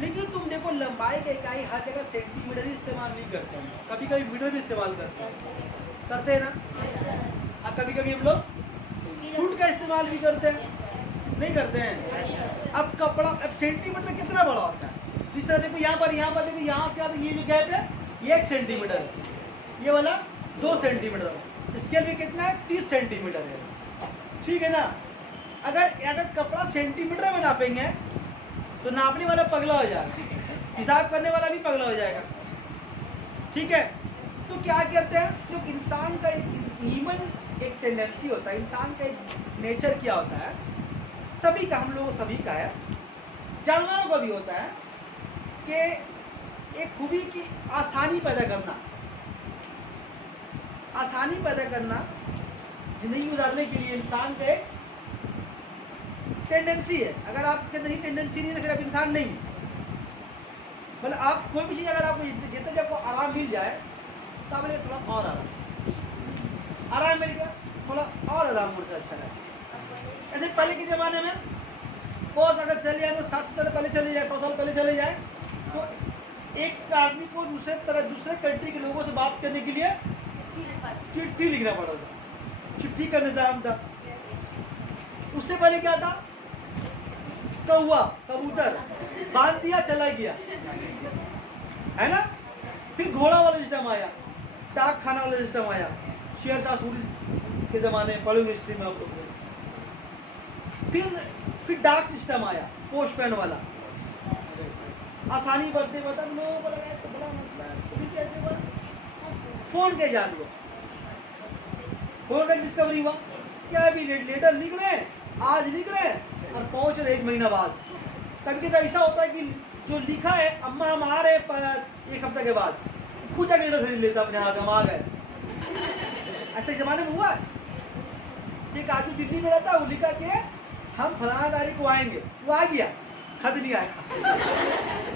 लेकिन तुम देखो लंबाई का इकाई हर जगह सेंटीमीटर ही इस्तेमाल नहीं करते हैं, कभी कभी मीटर भी इस्तेमाल करते हैं ना। और कभी कभी हम लोग फुट का इस्तेमाल भी करते हैं, नहीं करते हैं। अब कपड़ा, अब सेंटीमीटर कितना बड़ा होता है? इस तरह देखो यहाँ पर देखो, यहाँ से आते ये जो गैप है ये 1 सेंटीमीटर है, ये वाला 2 सेंटीमीटर। स्केल भी कितना है? 30 सेंटीमीटर है। ठीक है ना। अगर कपड़ा सेंटीमीटर में नापेंगे तो नापने वाला पगला हो जाएगा, हिसाब करने वाला भी पगला हो जाएगा। ठीक है, तो क्या करते हैं? जो इंसान का ह्यूमन एक टेंडेंसी होता है, इंसान का एक नेचर क्या होता है, सभी का, हम लोगों सभी का है, जानवरों का भी होता है, कि एक खूबी की आसानी पैदा करना, आसानी पैदा करना जिंदगी गुजारने के लिए इंसान का एक टेंडेंसी है। अगर आपके अंदर ही टेंडेंसी नहीं है तो फिर आप इंसान नहीं। मतलब आप कोई भी चीज़ अगर आपको जैसे भी आपको आराम मिल जाए तो आप थोड़ा और आराम मिल गया, थोड़ा और आराम मुझे अच्छा लगा। ऐसे पहले के ज़माने में पोस अगर चले जाए तो 60 साल पहले चले जाए, 100 साल पहले चले जाए, तो एक आदमी को दूसरे कंट्री के लोगों से बात करने के लिए चिट्ठी लिखना पड़ा था, चिट्ठी का निज़ाम था। उससे पहले क्या था? कौवा, कबूतर बांध दिया चला गया, है ना। फिर घोड़ा वाला सिस्टम आया, डाक खाना वाला सिस्टम आया, शेरशाह सूरी के जमाने में पढ़े हुए हिस्ट्री में आप लोग। फिर डाक सिस्टम आया, पोस्टमैन वाला। आसानी बढ़ते बता लोगों को लगा तो बड़ा मसला है। फोन के इजाद हुआ, फोन का डिस्कवरी हुआ। क्या अभी लेटर लिख रहे हैं, आज लिख रहे हैं और पहुंच रहे 1 महीना बाद। कभी कभी ऐसा होता है कि जो लिखा है अम्मा हम आ रहे 1 हफ्ते के बाद, खुद जाकर लेटर खरीद लेता अपने हाथ, हम आ गए। ऐसे जमाने में हुआ। एक आदमी दिल्ली में रहता है, वो लिखा कि हम फलाना तारीख को आएंगे, वो आ गया, खत नहीं आया।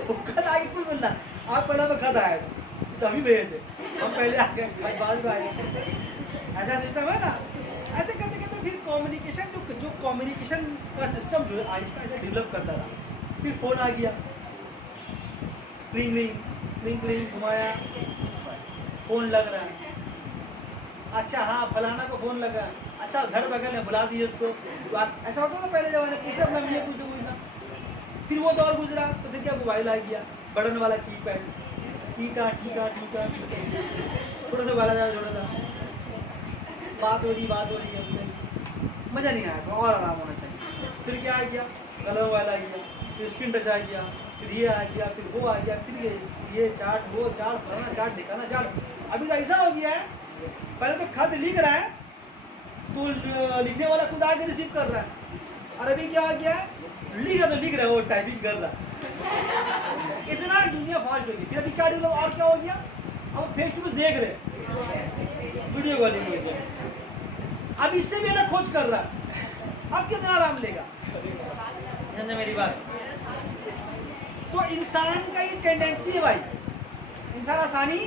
वो खत आगे कोई बोलना आप पहला में खत आया था तो हम ही भेजे थे, हम पहले आ गए बाद में आए। ऐसा सिस्टम है ना। ऐसे कहते कहते फिर कम्युनिकेशन जो कम्युनिकेशन का सिस्टम जो है आहिस्ता आहिस्ता डेवलप करता रहा। फिर फोन आ गया, क्लिंग घुमाया, फोन लग रहा है। अच्छा हाँ फलाना को फोन लगा, अच्छा घर बगल में बुला दिए उसको। ऐसा होता था पहले जमाने, पूछा पूछना। फिर वो दौर गुजरा तो फिर क्या मोबाइल आ गया, बटन वाला कीपैड, ठीक है छोटा सा वाला था, छोटा सा। बात हो रही है उससे, मज़ा नहीं आया, तो और आराम होना चाहिए। फिर क्या आ गया, कलर मोबाइल आ गया, फिर स्क्रीन टच आ गया, फिर ये आ गया, फिर वो आ गया, फिर ये चार्ट, वो चार्ट, फलाना चार्ट, दिखाना चार्ट। अभी तो ऐसा हो गया है, पहले तो खत लिख रहा है तो लिखने वाला खुद आके रिसीव कर रहा है, और अभी क्या आ गया है, लिख रहा है वो टाइपिंग कर रहा है। इतना दुनिया फास्ट होगी। फिर अभी क्या डेवलप और क्या हो गया, अब फेस टू फेस देख रहे, वीडियो कॉलिंग हो गया। अब इससे भी अलग खोज कर रहा है, अब कितना आराम लेगा, समझे मेरी बात। तो इंसान का ये टेंडेंसी है भाई, इंसान आसानी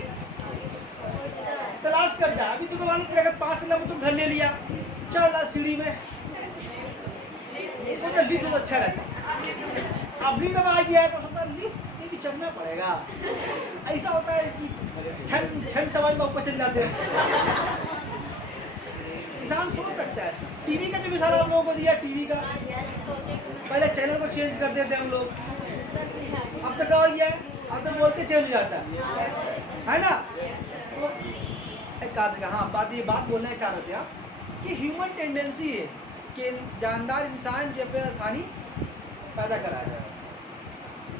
तलाश करता है। अभी दुकान तेरे 5 तला में तुम घर ले लिया, चल रहा सीढ़ी में, सोचा लिफ्ट तो अच्छा रहता है। अब लिफ्ट आ गया है तो सोचा लिफ्ट ये भी चढ़ना पड़ेगा। ऐसा होता है कि ठंड सवारी ऊपर चल जाते हैं। इंसान सोच सकता है। टीवी का जो मिसाल आप लोगों को दिया, टीवी का पहले चैनल को चेंज कर देते हम लोग, अब तक क्या हो गया है, अब तो बोलते चेंज हो जाता है ना। तो एक कहा से हाँ बात बोलना चाह रहे थे आप कि ह्यूमन टेंडेंसी है कि जानदार इंसान के पे आसानी पैदा कराया जाए,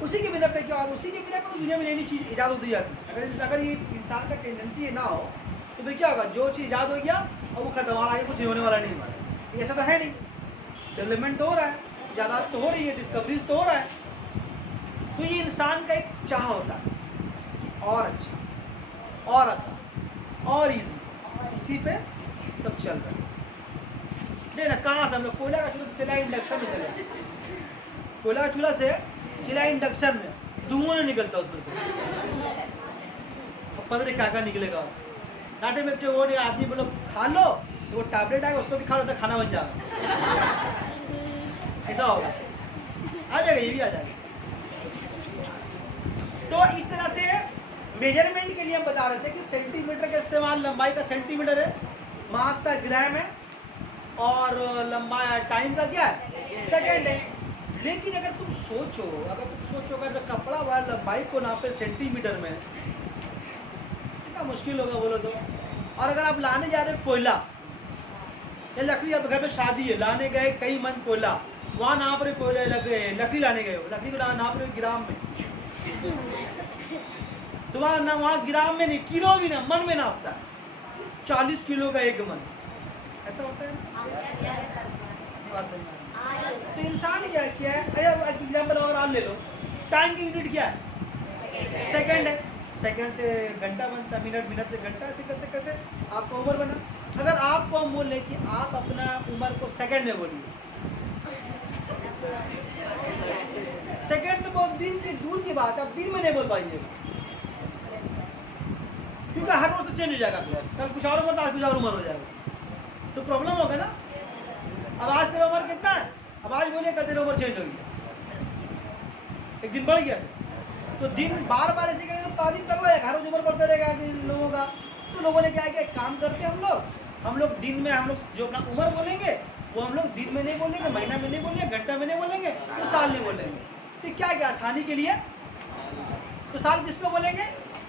उसी के बिना पे क्या होगा, उसी के बिना पे दुनिया में नई नई चीज़ ईजाद होती जाती है। अगर ये इंसान का टेंडेंसी है ना हो तो फिर क्या होगा, जो चीज़ ईजाद हो गया और वो खत्म, आगे कुछ होने वाला नहीं है। ऐसा तो है नहीं, डेवलपमेंट हो रहा है, ज़्यादा तो हो रही है, डिस्कवरीज तो हो रहा है। तो ये इंसान का एक चाह होता है और अच्छा और आसान और इजी, इसी पे सब चल रहा है। नहीं ना, कहाँ से हम लोग कोयला का चूल्हा से चला इंडक्शन में चले, कोयला का चूल्हा से चला इंडक्शन में, धुआं नहीं निकलता उसमें से, पता नहीं क्या निकलेगा। नाटे में वो आदमी बोलो खा लो, तो वो टैबलेट आएगा उसको भी खा लो तो खाना बन जाएगा, ऐसा होगा, आ जाएगा, ये भी आ जाएगा। तो इस तरह से मेजरमेंट के लिए हम बता रहे थे कि सेंटीमीटर का इस्तेमाल, लंबाई का सेंटीमीटर है, मास का ग्राम है, और लंबाई टाइम का क्या है, सेकंड है। लेकिन अगर तुम सोचो अगर कपड़ा वाला लंबाई को नापे सेंटीमीटर में, कितना मुश्किल होगा बोलो तो। और अगर आप लाने जा रहे हो कोयला या लकड़ी, आप घर पे शादी है, लाने गए कई मन कोयला, वहाँ नाप रहे कोयला, लकड़ी लाने गए हो, लकड़ी को नाप रहे ग्राम में, तो वहाँ ग्राम में नहीं, किलो भी ना, मन में नापता है, 40 किलो का एक मन, ऐसा होता है ना। तो इंसान क्या किया है, एग्जाम्पल और ले लो, टाइम की यूनिट क्या है, सेकंड है, सेकंड से घंटा बनता, मिनट से घंटा, ऐसे करते करते आपका उम्र बना। अगर आपको हम बोल कि आप अपना उम्र को सेकंड में बोलिए, सेकंड तो बहुत दिन की दूर की बात है, आप दिन में नहीं बोल पाएंगे, क्योंकि हर रोज तो चेंज हो जाएगा, कल कुछ और उम्र, आज कुछ और उम्र हो जाएगा, तो प्रॉब्लम होगा ना। अब आज तेरा उम्र कितना है, अब आज बोलिए कल तेरा उम्र चेंज हो गया, एक दिन बढ़ गया, तो दिन बार बार ऐसे करेंगे तो दिन पगला है, हर रोज उम्र बढ़ता रहेगा लोगों का। तो लोगों ने क्या किया, एक काम करते हैं हम लोग दिन में, हम लोग जो अपना उम्र बोलेंगे वो हम लोग दिन में नहीं बोलेंगे, महीना में नहीं बोलेंगे, घंटा में नहीं बोलेंगे, तो साल में बोलेंगे। तो क्या क्या आसानी के लिए, तो साल किसको बोलेंगे,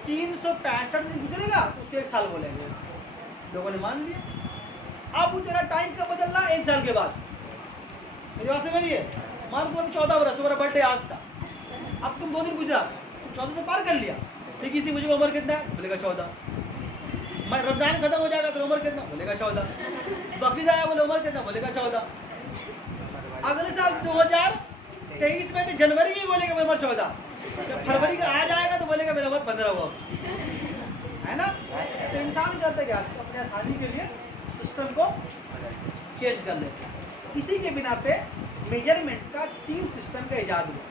365 दिन गुजरेगा तो उसको एक साल बोलेंगे, लोगों ने मान लिया। अब तेरा टाइम कब बदलना, 1 साल के बाद, मेरी बात समझिए। मान लो 14 वर्ष, तुम्हारा बर्थडे आज था, अब तुम 2 दिन गुजरा, 14 तो पार कर लिया, फिर किसी मुझे उम्र कितना है, बोलेगा 14, मैं रमजान खत्म हो जाएगा तो उम्र कितना, बोलेगा 14, बकरीद आया बोले उम्र कितना, बोलेगा 14, अगले साल 2023 में तो जनवरी में बोलेगा मेरी उम्र 14, फरवरी का आ जाएगा तो बोलेगा मेरा उम्र 15 हुआ, है ना। तो इंसान करते क्या, अपने आसानी के लिए सिस्टम को चेंज कर लेते हैं। इसी के बिना पे मेजरमेंट का 3 सिस्टम का इजाद हुआ,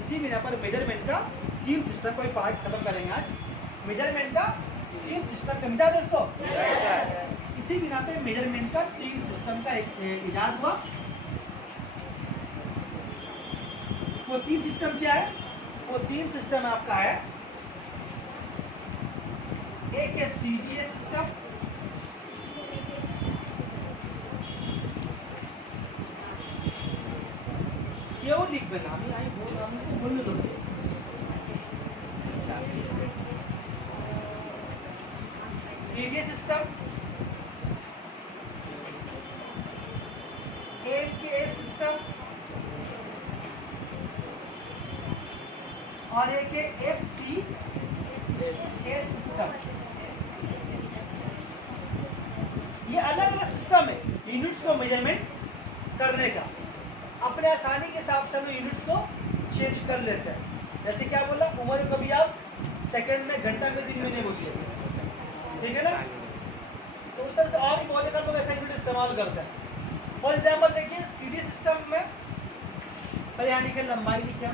इसी बिना पर मेजरमेंट का 3 सिस्टम को पढ़ाई खत्म करेंगे आज। मेजरमेंट का 3 सिस्टम का मिटा दो इसको, इसी बिना पे मेजरमेंट का 3 सिस्टम का इजाद हुआ। वो 3 सिस्टम क्या है, वो 3 सिस्टम आपका है, एक है CGA सिस्टम, ये वो लिख देना, बोलने दो, CGA सिस्टम, और एक है FTS सिस्टम। ये अलग अलग सिस्टम है यूनिट्स को मेजरमेंट करने का। अपने आसानी के हिसाब से हम यूनिट्स को चेंज कर लेते हैं। जैसे क्या बोला, उम्र को भी आप सेकंड में, घंटा में, दिन में नहीं बोलिए, ठीक है ना। तो उस तरह से और भी बहुत जगह लोग ऐसा यूनिट इस्तेमाल करते हैं। फॉर एग्जाम्पल देखिए, सीरीज सिस्टम में पहले यहाँ लिखे लंबाई लिखा,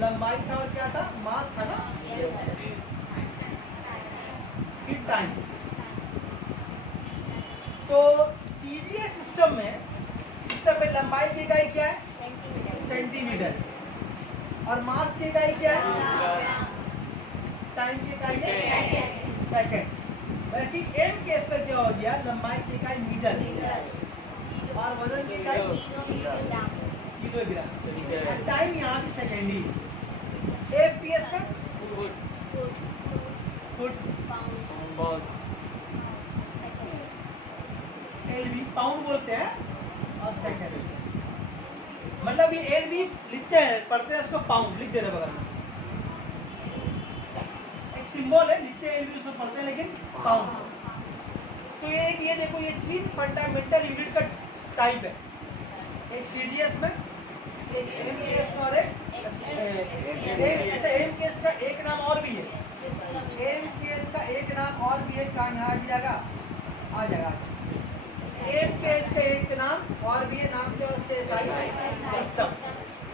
लंबाई था और क्या था, मास था ना, फिर टाइम। तो सीरीज सिस्टम में लंबाई की इकाई क्या है, सेंटीमीटर, और मास की इकाई क्या है, टाइम की इकाई है सेकंड। वैसे एम केस पे क्या हो गया, लंबाई की इकाई मीटर और वजन की इकाई किलोग्राम, टाइम यहाँ की सेकेंडरी। एफपीएस में फुट, एलबी पाउंड बोलते हैं, और सेकंड। मतलब ये एलबी लिखते हैं, पढ़ते हैं इसको पाउंड लिख दे रहे बगल में, एक सिंबल है, लिखते हैं एलबी, उसको पढ़ते हैं लेकिन पाउंड। तो ये देखो, ये 3 फंडामेंटल यूनिट का टाइप है, एक सीजीएस में, एक एमकेएस में, और एक एमकेएस का एक नाम और भी है, एमकेएस का एक नाम और भी है, कहाँ यहाँ भी आ जाएगा। एमकेएस का एक नाम और भी है, नाम क्या है उसके, एसआई सिस्टम।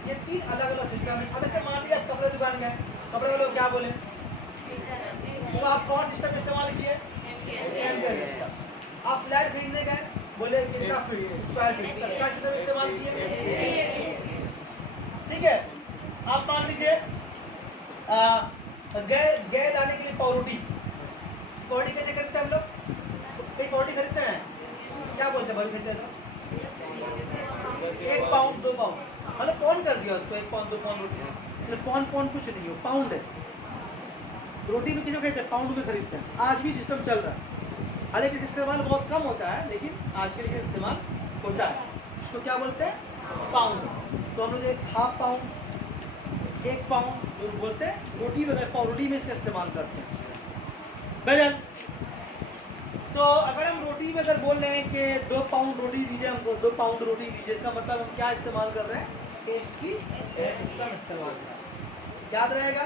ये 3 अलग अलग सिस्टम है। अब ऐसे मान लीजिए आप कपड़े दुकान गए, कपड़े वाले क्या बोले, तो आप कौन सिस्टम इस्तेमाल किए, आप फ्लैट खरीदने गए, बोले कितना फीट, स्क्वायर फीट, क्या सिस्टम इस्तेमाल किए, ठीक है। आप मान लीजिए गए लाने के लिए पाउरोटी कैसे खरीदते हैं हम लोग, एक पाउरोटी खरीदते हैं, क्या बोलते हैं, बड़ी खरीदते हैं तो 1 पाउंड 2 पाउंड, मतलब पौंड कर दिया उसको, 1 पाउंड 2 पाउंड रोटी, मतलब पौंड कुछ नहीं हो, पाउंड है। रोटी में किसी को कहते हैं, पाउंड में खरीदते हैं। आज भी सिस्टम चल रहा है, हालांकि इस्तेमाल बहुत कम होता है, लेकिन आज के लिए इस्तेमाल होता है। इसको क्या बोलते हैं, पाउंड। तो हम लोग 1/2 पाउंड, 1 पाउंड जो बोलते हैं, रोटी वगैरह पाउरोटी में इसका इस्तेमाल करते हैं। बहरहाल, तो अगर हम रोटी में अगर बोल रहे हैं कि 2 पाउंड रोटी दीजिए हमको, 2 पाउंड रोटी दीजिए, इसका मतलब हम क्या इस्तेमाल कर रहे हैं, सिस्टम इस्तेमाल कर रहे हैं। याद रहेगा।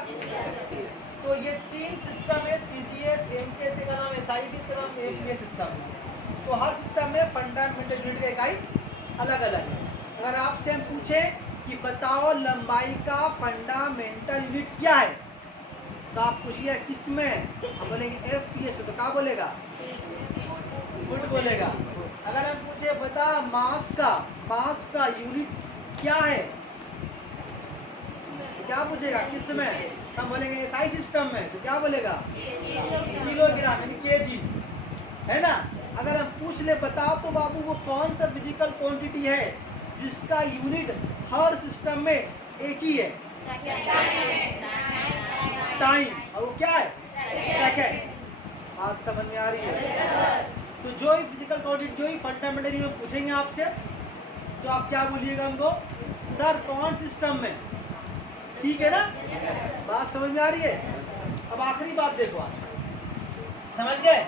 तो ये 3 सिस्टम है, सीजीएस, एमकेएस का नाम एसआई का नाम एमकेएस सिस्टम है। तो हर सिस्टम में फंडामेंटल यूनिट का इकाई अलग अलग है। अगर आपसे हम पूछे कि बताओ लंबाई का फंडामेंटल यूनिट क्या है, तो आप पूछिए किसमें, हम बोलेंगे एफपीएस, तो क्या बोलेगा, फुट बोलेगा। अगर हम पूछे बता मास का यूनिट क्या है, तो क्या पूछेगा, किसमें, हम बोलेंगे एसआई सिस्टम में, तो क्या बोलेगा, किलोग्राम यानी केजी, है ना। अगर हम पूछ ले बताओ तो बाबू वो कौन सा फिजिकल क्वांटिटी है जिसका यूनिट हर सिस्टम में एक ही है, टाइम, और वो क्या है, सेकंड। बात समझ में आ रही है। तो जो ही फिजिकल क्वांटिटी, जो ही फंडामेंटल यूनिट पूछेंगे आपसे, तो आप क्या बोलिएगा हमको, सर कौन सिस्टम में, ठीक है ना। बात समझ में आ रही है। अब आखिरी बात देखो, आज समझ गए।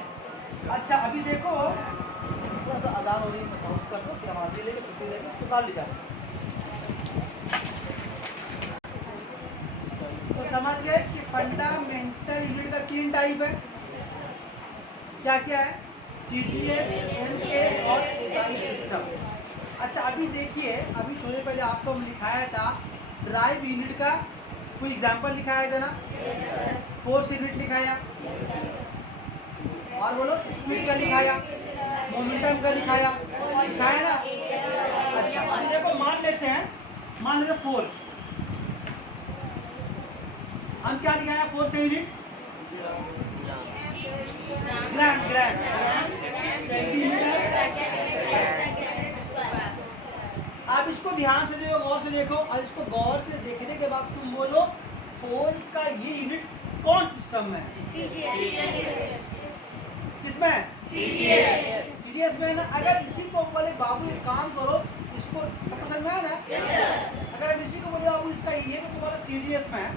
अच्छा अभी देखो, थोड़ा सा अजान हो रही है, पहुंच कर दो, फिर हाजिर लेके छुट्टी लेके उसको डाल ली जाए। तो समझ गए कि फंडामेंटल यूनिट का 3 टाइप है, क्या क्या है, सीजीएस, एमकेएस और एसआई सिस्टम। अच्छा अभी देखिए, अभी थोड़ी पहले आपको हम लिखाया था ड्राइव यूनिट का कोई एग्जांपल लिखाया था ना, फोर्स यूनिट लिखाया, और बोलो स्पीड का लिखाया, मोमेंटम का लिखाया ना। अच्छा अभी देखो, मान लेते हैं फोर्स, हम क्या लिखाया, फोर्स का यूनिट ग्राम सेंटीमीटर। आप इसको ध्यान से देखो, गौर से देखो, और इसको गौर से देखने के बाद तुम बोलो फोर्स का ये यूनिट कौन सिस्टम में है, किसमें, सीजीएस में ना। अगर इसी को बोले बाबू एक काम करो, इसको समझ में आया ना, अगर हम इसी को बोले बाबू इसका ये तो तुम्हारा सीजीएस में है,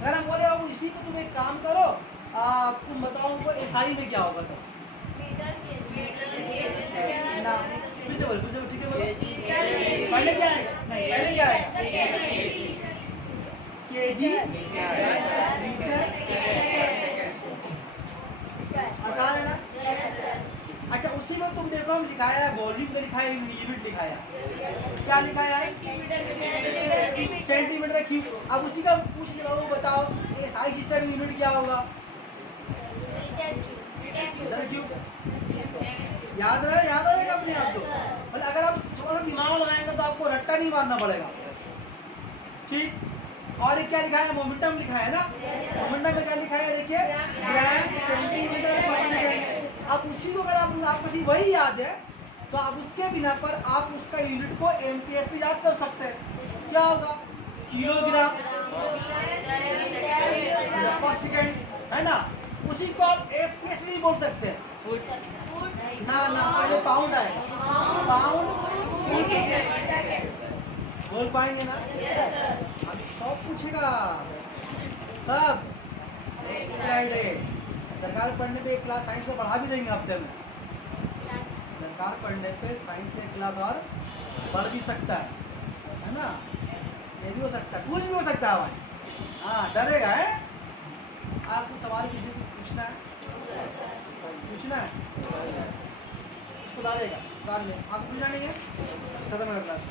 अगर हम बोले बाबू इसी को तुम एक काम करो, तुम बताओ हमको एसआई में क्या होगा तो ना, फिर से बोलो ठीक से बोलो, पहले क्या आएगा, नहीं पहले क्या आएगा, केजी आसान है ना। अच्छा उसी में तुम देखो हम लिखाया है वॉल्यूम का, लिखाया है यूनिट, लिखाया क्या लिखाया है सेंटीमीटर क्यूब। अब उसी का पूछ लिया बाबू बताओ एसआई सिस्टम यूनिट क्या होगा, क्यूब। याद आ जाएगा अपने आप को, मतलब अगर आप थोड़ा दिमाग लगाएंगे तो आपको रट्टा नहीं मारना पड़ेगा, ठीक। और क्या लिखा है, मोमेंटम लिखा है ना, मोमेंटम में क्या लिखा है देखिए, ग्राम सेंटीमीटर पर सेकंड। अब उसी को अगर आपको सिर्फ वही याद है तो आप उसके बिना पर आप उसका यूनिट को एमटीएस पे याद कर सकते हैं, क्या होगा, किलोग्राम पर सेकंड, है ना। उसी को आप एफपीएस भी बोल सकते हैं, ना पहले पाउंड आएगा, पाउंड बोल पाएंगे ना। अभी सब पूछेगा तब नेक्स्ट फ्राइडे सरकार पढ़ने पे एक क्लास साइंस का बढ़ा भी देंगे हफ्ते में, सरकार पढ़ने पे साइंस से एक क्लास और बढ़ भी सकता है ना, ये भी हो सकता है, कुछ भी हो सकता है भाई। हाँ डरेगा है, आपको सवाल किसी को पूछना है, उसको डालेगा, डाल ले, आपको पूछना नहीं है, खत्म है क्लास।